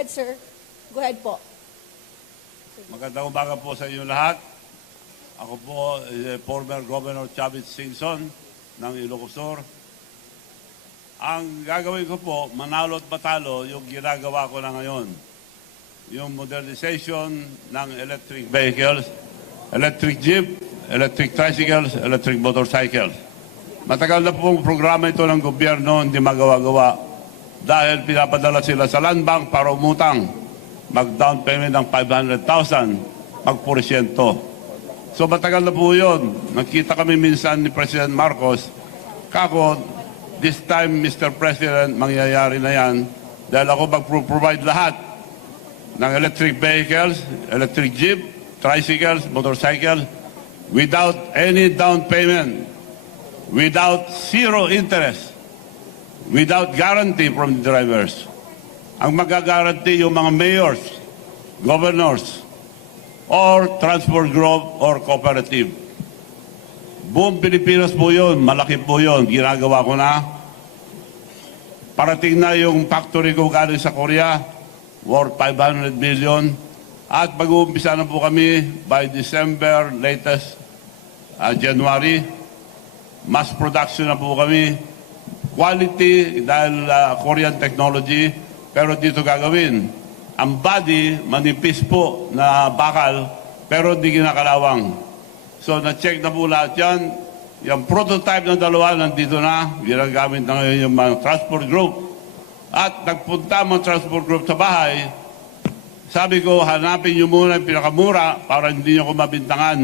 ahead, sir. Go ahead po. Magandang umaga po sa inyo lahat. Ako po, former Governor Chavit Singson ng Ilocos Sur. Ang gagawin ko po, manalo at matalo, yung ginagawa ko na ngayon. Yung modernization ng electric vehicles, electric jeep, electric tricycles, electric motorcycles. Matagal na pong programa ito ng gobyerno, hindi magawa-gawa. Dahil pinapadala sila sa land bank para umutang. Mag-down payment ng 500,000, mag-porsyento. So matagal na po yun. Nakita kami minsan ni President Marcos. Kako, this time, Mr. President, mangyayari na yan. Dahil ako mag-provide lahat ng electric vehicles, electric jeep, tricycles, motorcycles, without any down payment, without zero interest, without guarantee from the drivers. Ang magagaranti yung mga mayors, governors, or transport group or cooperative. Buong Pilipinas po yun, malaki po yun, ginagawa ko na. Parating na yung factory ko galing sa Korea, worth 500 million. At mag-uumpisa na po kami by December, latest January. Mass production na po kami. Quality dahil Korean technology, pero dito gagawin. Ang body, manipis po na bakal, pero hindi ginakalawang. So na-check na po lahat yan. Yung prototype ng dalawa nandito na, ginagamit na ngayon yung mga transport group. At nagpunta mga transport group sa bahay, sabi ko, hanapin nyo muna yung pinakamura para hindi nyo ko mabintangan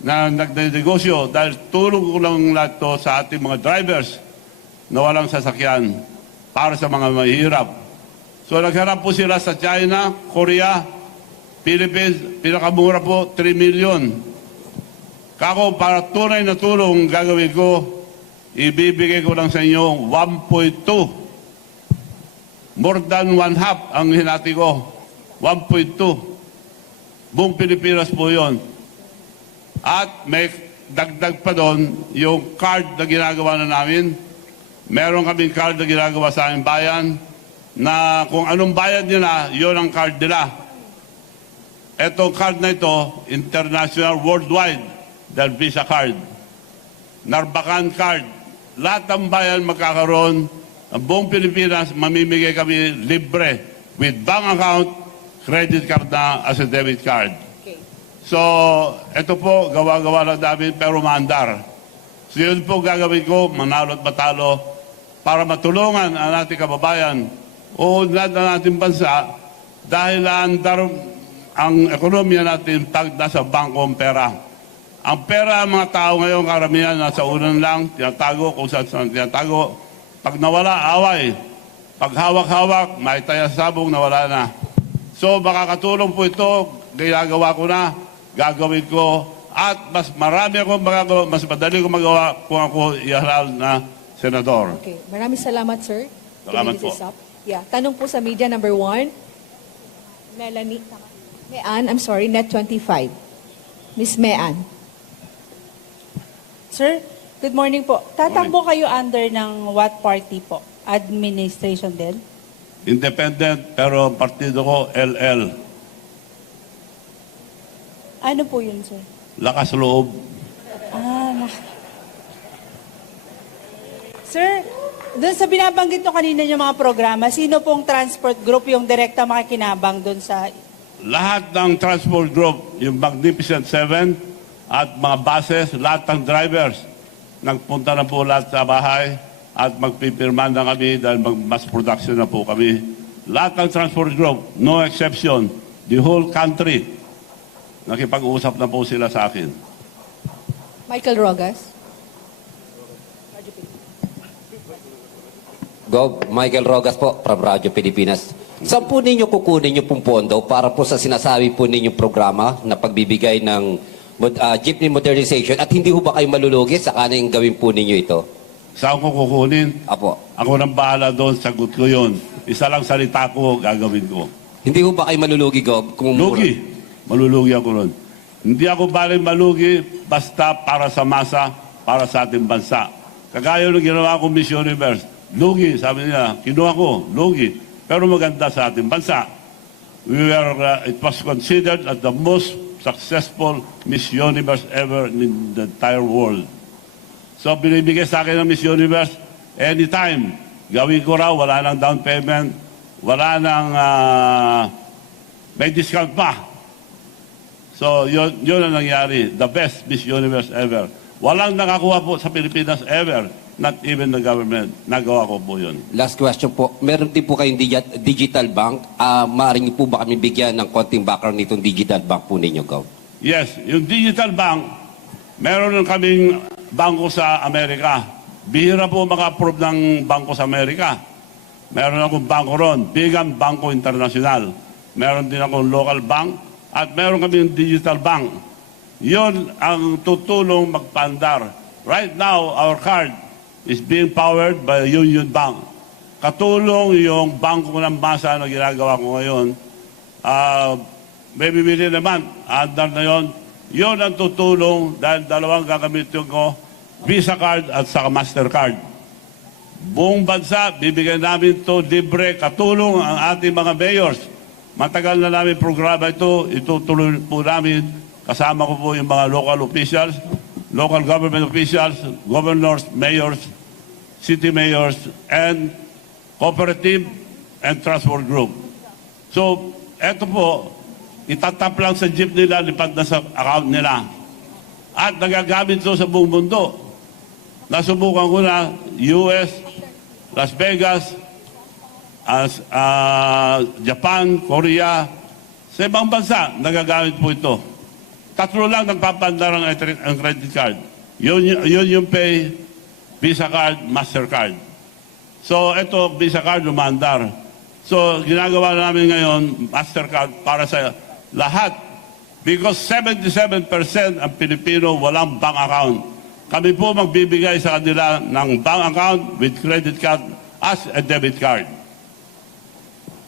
na nagdedegosyo. Dahil tulong ko lang lahat to sa ating mga drivers na walang sasakyan para sa mga mahihirap. So nagharap po sila sa China, Korea, Philippines, pinakamura po, 3 million. Kako, para tunay na tulong gagawin ko, ibibigay ko lang sa inyo 1.2. More than one half ang hinati ko. 1.2. Buong Pilipinas po yon. At may dagdag pa doon yung card na ginagawa na namin. Meron kaming card na ginagawa sa aming bayan na kung anong bayad nila, yon ang card nila. Etong card na ito, international, worldwide, dahil Visa card. Narbacan card. Lahat ng bayan magkakaroon. Ang buong Pilipinas, mamimigay kami libre with bank account, credit card na as a debit card. Okay. So, ito po, gawa-gawa lang namin pero maandar. So, yun po gagawin ko, manalo at matalo, para matulungan ang ating kababayan o lahat ng ating bansa dahil andar ang ekonomiya natin pag nasa bangko ang pera. Ang pera, ang mga tao ngayon, karamihan, nasa unan lang, tinatago kung saan tinatago. Pag nawala, away. Pag hawak-hawak, may taya sabong, nawala na. So, makakatulong po ito, ginagawa ko na, gagawin ko, at mas marami akong magagawa, mas madali ko magawa kung ako ihalal na senador. Okay. Maraming salamat, sir. Salamat This po. is up. Yeah. Tanong po sa media number 1. Melanie. Mean, I'm sorry, Net 25. Miss Mean. Sir, good morning po. Tatakbo kayo under ng what party po? Administration din? Independent, pero ang partido ko, LL. Ano po yun, sir? Lakas loob. Sir, doon sa binabanggit nyo kanina yung mga programa, sino pong transport group yung direkta makikinabang doon sa... Lahat ng transport group, yung Magnificent Seven at mga buses, lahat ng drivers, nagpunta na po lahat sa bahay at magpipirman na kami dahil mass production na po kami. Lahat ng transport group, no exception, the whole country, nakipag-uusap na po sila sa akin. Michael Rogas. Gov. Michael Rogas po, from Radyo Pilipinas. Saan po ninyo kukunin yung pong pondo para po sa sinasabi po ninyong programa na pagbibigay ng jeepney modernization at hindi ho ba kayo malulugi sa kanang gawin po ninyo ito? Saan ko kukunin? Apo. Ako nang bahala doon, sagot ko yun. Isa lang salita ko, gagawin ko. Hindi ho ba kayo malulugi, Gov? Kung mura? Lugi. Malulugi ako nun. Hindi ako baling malugi basta para sa masa, para sa ating bansa. Kagaya nung ginawa ko Miss Universe. Lugi, sabi nila, kinuha ko, lugi. pero maganda sa ating bansa. It was considered as the most successful Miss Universe ever in the entire world. So binibigay sa akin ng Miss Universe anytime. Gawin ko raw, wala nang down payment, wala nang may discount pa. So yun ang nangyari. The best Miss Universe ever. Walang nakakuha po sa Pilipinas ever. Not even the government. Nagawa ko po yun. Last question po. Meron din po kayong digital bank. Maaari niyo po ba kami bigyan ng konting background nitong digital bank po ninyo, Gov? Yes, yung digital bank, meron ng kaming bangko sa Amerika. Bihira po maka-approve ng bangko sa Amerika. Meron akong bangko ron, Bigan Bangko International. Meron din akong local bank at meron kaming digital bank. Yun ang tutulong magpandar. Right now, our card is being powered by Union Bank. Katulong yung bangko ng masa na ginagawa ko ngayon. Maybe within a month, andar na yun. Yun ang tutulong dahil dalawang gagamitin ko, Visa card at saka Mastercard. Buong bansa, bibigyan namin ito libre, katulong ang ating mga mayors. Matagal na namin programa ito, itutuloy po namin. Kasama ko po yung mga local officials, local government officials, governors, mayors, city mayors, and cooperative and transport group. So, eto po, itatap lang sa jeep nila, lipat na sa account nila. At nagagamit ito sa buong mundo. Nasubukan ko na US, Las Vegas, Japan, Korea, sa ibang bansa, nagagamit po ito. Tatlo lang nagpapandar ang credit card. Yun yung pay, Visa card, Mastercard. So, ito, Visa card, lumandar. So, ginagawa namin ngayon, Mastercard para sa lahat. Because 77% ang Pilipino walang bank account. Kami po magbibigay sa kanila ng bank account with credit card as a debit card.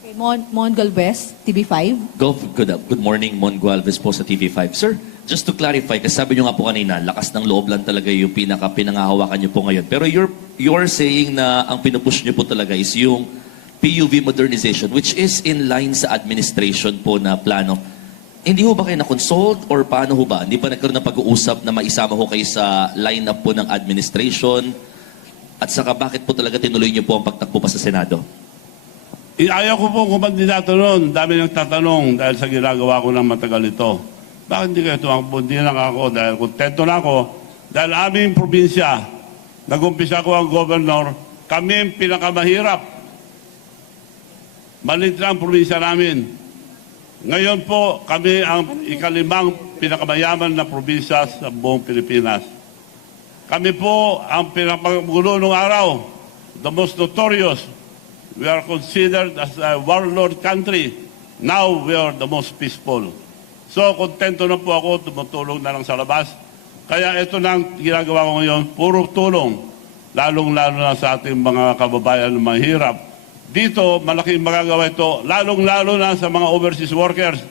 Okay, Mon Galvez, TV5. Good morning, Mon Gualvez po sa TV5. Sir, just to clarify, kasi sabi nyo nga po kanina, lakas ng loob lang talaga yung pinangahawakan nyo po ngayon. Pero you're saying na ang pinupush nyo po talaga is yung PUV modernization, which is in line sa administration po na plano. Hindi ho ba kayo na-consult or paano ho ba? Hindi ba nagkaroon ng pag-uusap na maisama ho kayo sa lineup po ng administration? At saka bakit po talaga tinuloy niyo po ang pagtakbo pa sa Senado? Ayaw ko po kumandidato noon. Dami nang tatanong dahil sa ginagawa ko ng matagal ito. Bakit hindi kayo tumakbo? Hindi lang ako dahil kontento na ako. Dahil aming probinsya, nag-umpisa ko ang governor, kami ang pinakamahirap. Malit lang ang probinsya namin. Ngayon po, kami ang ikalimang pinakamayaman na probinsya sa buong Pilipinas. Kami po ang pinakagulo ng araw, the most notorious. We are considered as a warlord country. Now we are the most peaceful. So, kontento na po ako, tumutulong na lang sa labas. Kaya ito na ang ginagawa ko ngayon, puro tulong. Lalong-lalo na sa ating mga kababayan na mahirap. Dito, malaking magagawa ito, lalong-lalo na sa mga overseas workers.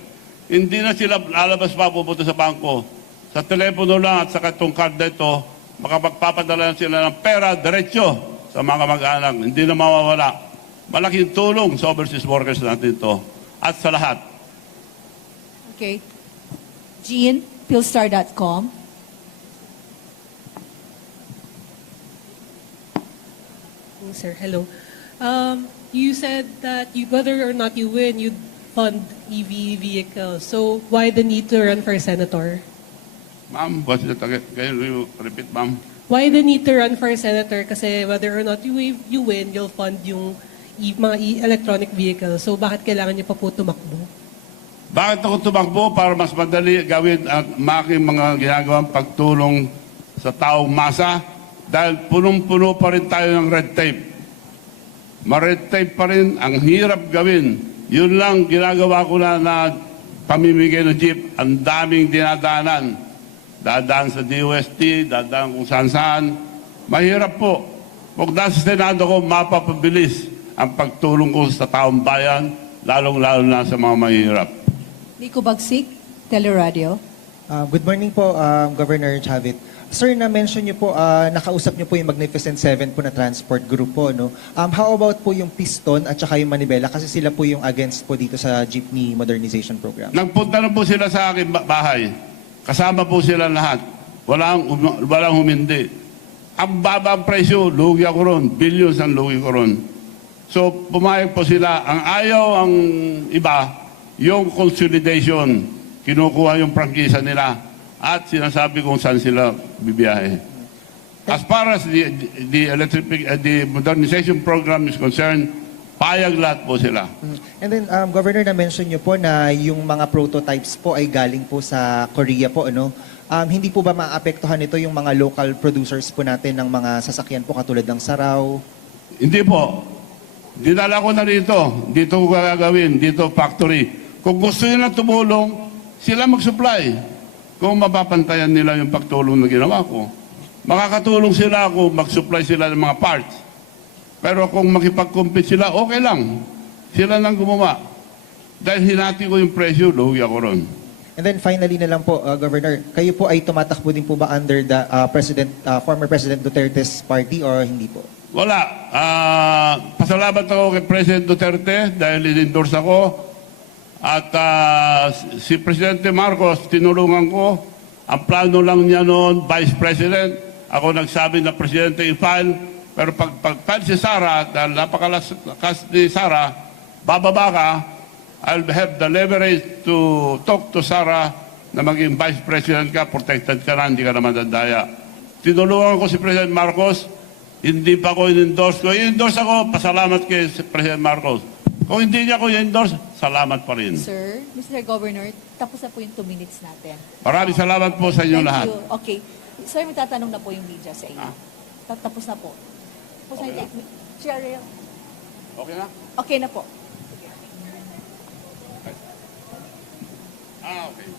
Hindi na sila lalabas pa pupunta sa bangko. Sa telepono lang at sa itong card na ito, makapagpapadala na sila ng pera, diretsyo sa mga mag-anak. Hindi na mawawala. Malaking tulong sa overseas workers natin ito. At sa lahat. Okay. Jean, Philstar.com. Sir, hello. You said that whether or not you win, you'd fund EV vehicles. So why the need to run for senator? Ma'am, what's that again? Can you repeat, ma'am? Why the need to run for senator? Kasi whether or not you win, you'll fund yung mga electronic vehicles. So bakit kailangan niyo pa po tumakbo? Bakit ako tumakbo? Para mas madali gawin ang making mga ginagawang pagtulong sa taong masa dahil punong-puno pa rin tayo ng red tape. Ma-red tape pa rin, ang hirap gawin. Yun lang ginagawa ko na pamimigay ng jeep. Ang daming dinadaanan. Dadaan sa DOST, dadaan kung saan-saan. Mahirap po. Pag nasa Senado ko, mapapabilis ang pagtulong ko sa taong bayan, lalong-lalo na sa mga mahirap. Nico Bagsik, Teleradio. Good morning po, Governor Chavit. Sir, na-mention niyo po, nakausap niyo po yung Magnificent Seven po na transport group po, no? How about po yung Piston at saka yung Manibela? Kasi sila po yung against po dito sa jeepney modernization program. Nagpunta na po sila sa akin bahay. Kasama po sila lahat. Walang humindi. Ang babang presyo, lugi ako ron. Billions ang lugi ko ron. So, pumayag po sila. Ang ayaw ang iba, yung consolidation. Kinukuha yung prangkisa nila. At sinasabi kung saan sila bibiyahe. As far as the modernization program is concerned, payag lahat po sila. And then, Governor, na-mention niyo po na yung mga prototypes po ay galing po sa Korea po, ano? Hindi po ba maapektuhan ito yung mga local producers po natin ng mga sasakyan po katulad ng Saraw? Hindi po. Dinala ko na rito. Dito ko gagawin. Dito factory. Kung gusto nila tumulong, sila mag-supply. Kung mapapantayan nila yung pagtulong na ginawa ko. Makakatulong sila kung mag-supply sila ng mga parts. Pero kung makipag-compete sila, okay lang. Sila nang gumawa. Dahil hinati ko yung presyo, lugi ako ron. And then finally na lang po, Governor, kayo po ay tumatakbo din po ba under the former President Duterte's party or hindi po? Wala. Pasalamat ako kay President Duterte dahil in-endorse ako. At si Presidente Marcos, tinulungan ko. Ang plano lang niya noon, Vice President. Ako nagsabi na Presidente i-file. Pero pag si Sara, dahil napakalakas ni Sara, bababa ka, I'll have the leverage to talk to Sara na maging Vice President ka, protected ka na, hindi ka naman dadaya. Tinulungan ko si President Marcos. Hindi pa ko in-endorse ko. I-endorse ako, pasalamat kay President Marcos. Kung hindi niya ko i-endorse, salamat pa rin. Sir, Mr. Governor, tapos na po yung 2 minutes natin. Maraming salamat po sa inyo Thank lahat. you. Okay. Sir, may tatanong na po yung media sa inyo. Tapos na po. Tapos na yung Cheryl. Okay na? Okay na po. Okay.